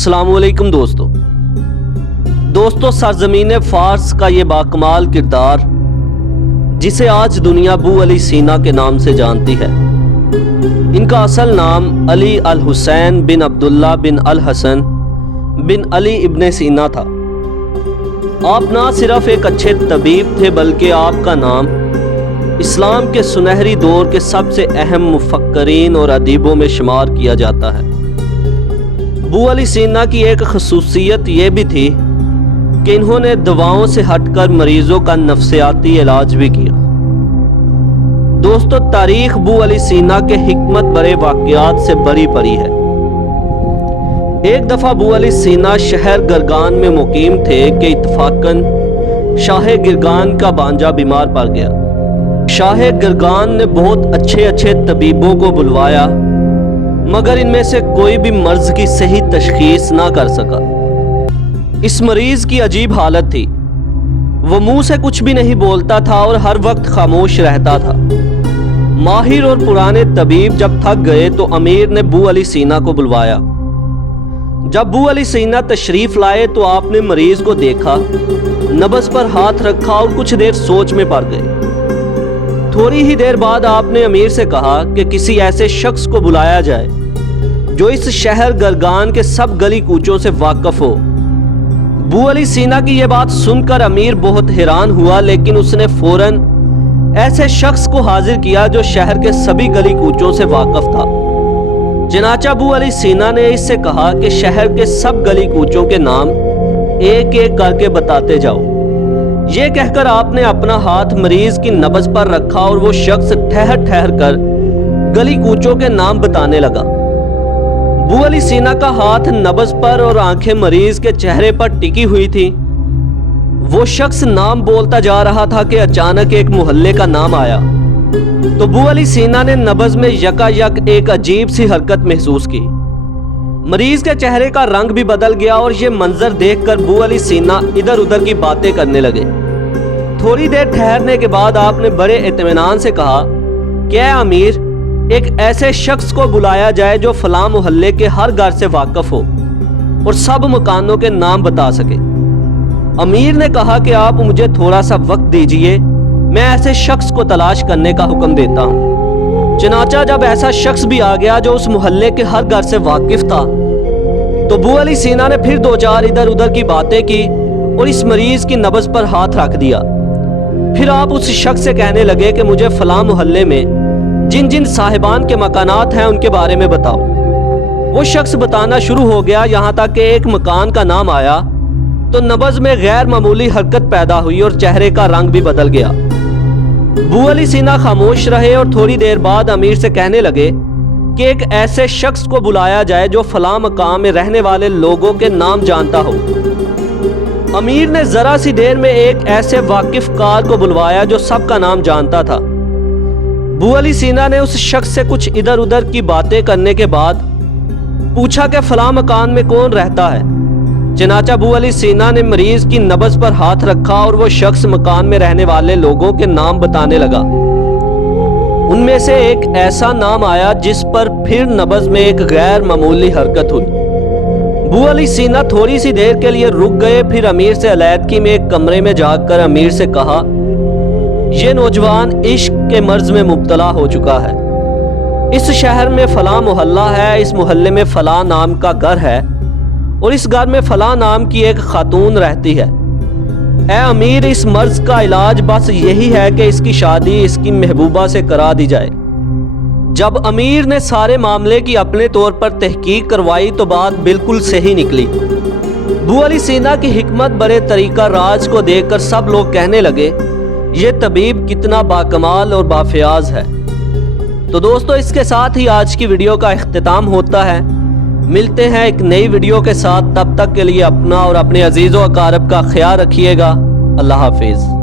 अस्सलाम वालेकुम दोस्तों सरजमीन फारस का ये बाकमाल किरदार जिसे आज दुनिया अबू अली सीना के नाम से जानती है। इनका असल नाम अली अल हुसैन बिन अब्दुल्ला बिन अल हसन बिन अली इब्ने सीना था। आप ना सिर्फ एक अच्छे तबीब थे बल्कि आपका नाम इस्लाम के सुनहरी दौर के सबसे अहम मुफक्करीन और अदीबों में शुमार किया जाता है। अबू अली सीना की एक खसूसियत ये भी थी कि इन्होंने दवाओं से हटकर मरीजों का नफ्सियाती इलाज भी किया। दोस्तों तारीख अबू अली सीना के हिकमत भरे वाक़यात से भरी पड़ी है। एक दफ़ा अबू अली सीना शहर गरगान में मुकीम थे कि इत्तफाकन शाह गिरगान का बांजा बीमार पड़ गया। शाह गिरगान ने बहुत अच्छे तबीबों को बुलवाया मगर इनमें से कोई भी मर्ज की सही तशखीस ना कर सका। इस मरीज की अजीब हालत थी, वो मुंह से कुछ भी नहीं बोलता था और हर वक्त खामोश रहता था। माहिर और पुराने तबीब जब थक गए तो अमीर ने अबू अली सीना को बुलवाया। जब अबू अली सीना तशरीफ लाए तो आपने मरीज को देखा, नब्ज पर हाथ रखा और कुछ देर सोच में पड़ गए। थोड़ी ही देर बाद आपने अमीर से कहा कि किसी ऐसे शख्स को बुलाया जाए जो इस शहर गरगान के सब गली कूचों से वाकिफ हो। अबू अली सीना की यह बात सुनकर अमीर बहुत हैरान हुआ, लेकिन उसने फौरन ऐसे शख्स को हाजिर किया जो शहर के सभी गली कूचों से वाकिफ था। चनाचा अबू अली सीना ने इससे कहा कि शहर के सब गली कूचों के नाम एक एक करके बताते जाओ। ये कहकर आपने अपना हाथ मरीज की नब्ज पर रखा और वो शख्स ठहर ठहर कर गली कूचों के नाम बताने लगा। अबू अली सीना का हाथ नब्ज पर और आंखें मरीज के चेहरे पर टिकी हुई थी। वो शख्स नाम बोलता जा रहा था कि अचानक एक मोहल्ले का नाम आया तो अबू अली सीना ने नब्ज में यकायक एक अजीब सी हरकत महसूस की। मरीज के चेहरे का रंग भी बदल गया और ये मंजर देखकर अबू अली सीना इधर उधर की बातें करने लगे। थोड़ी देर ठहरने के बाद आपने बड़े इत्मीनान से कहा कि ऐ अमीर, एक ऐसे शख्स को बुलाया जाए जो फलां मोहल्ले के हर घर से वाकिफ हो और सब मकानों के नाम बता सके। अमीर ने कहा कि आप मुझे थोड़ा सा वक्त दीजिए, मैं ऐसे शख्स को तलाश करने का हुक्म देता हूँ। चनाचा जब ऐसा शख्स भी आ गया जो उस मोहल्ले के हर घर से वाकिफ था तो अबू अली सीना ने फिर दो चार इधर उधर की बातें की और इस मरीज की नब्ज पर हाथ रख दिया। फिर आप उस शख्स से कहने लगे कि मुझे फलां मोहल्ले में जिन जिन साहिबान के मकानात हैं उनके बारे में बताओ। वो शख्स बताना शुरू हो गया, यहाँ तक कि एक मकान का नाम आया तो नब्ज में गैर मामूली हरकत पैदा हुई और चेहरे का रंग भी बदल गया। अबू अली सीना खामोश रहे और थोड़ी देर बाद अमीर से कहने लगे कि एक ऐसे शख्स को बुलाया जाए जो फलां मकाम में रहने वाले लोगों के नाम जानता हो। अमीर ने जरा सी देर में एक ऐसे वाकिफ कार को बुलवाया जो सबका नाम जानता था। अबू अली सीना ने उस शख्स से कुछ इधर उधर की बातें करने के बाद पूछा कि फलां मकान में कौन रहता है। चनाचा अबू अली सीना ने मरीज की नब्ज पर हाथ रखा और वो शख्स मकान में रहने वाले लोगों के नाम बताने लगा। उनमें से एक ऐसा नाम आया जिस पर फिर नब्ज में एक गैर मामूली हरकत हुई। अबू अली सीना थोड़ी सी देर के लिए रुक गए, फिर अमीर से अलैदगी में एक कमरे में जाकर अमीर से कहा, ये नौजवान इश्क के मर्ज में मुब्तला हो चुका है। इस शहर में फलां मोहल्ला है, इस मोहल्ले में फलां नाम का घर है और इस घर में फलां नाम की एक खातून रहती है। ऐ अमीर, इस मर्ज का इलाज बस यही है कि इसकी शादी इसकी महबूबा से करा दी जाए। जब अमीर ने सारे मामले की अपने तौर पर तहकीक करवाई तो बात बिल्कुल सही निकली। अबू अली सीना की हिकमत बड़े तरीका राज को देखकर सब लोग कहने लगे, ये तबीब कितना बाकमाल और बाफियाज है। तो दोस्तों इसके साथ ही आज की वीडियो का इख्तिताम होता है। मिलते हैं एक नई वीडियो के साथ, तब तक के लिए अपना और अपने अजीज़ों अकारब का ख्याल रखिएगा। अल्लाह हाफिज़।